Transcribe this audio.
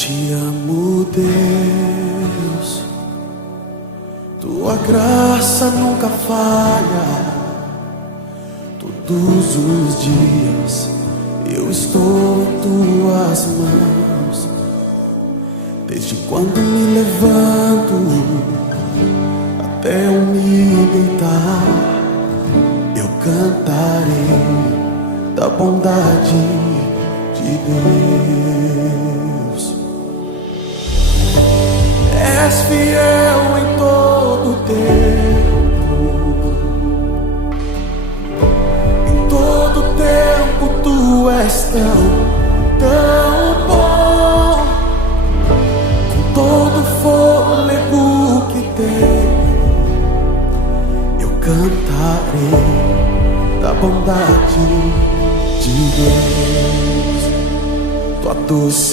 Te amo, Deus, tua graça nunca falha. Todos os dias eu estou em tuas mãos. Desde quando me levanto até eu me deitar, eu cantarei da bondade de Deus. És fiel em todo tempo, em todo tempo tu és tão bom. Com todo fôlego que tenho, eu cantarei da bondade de Deus. Tua doce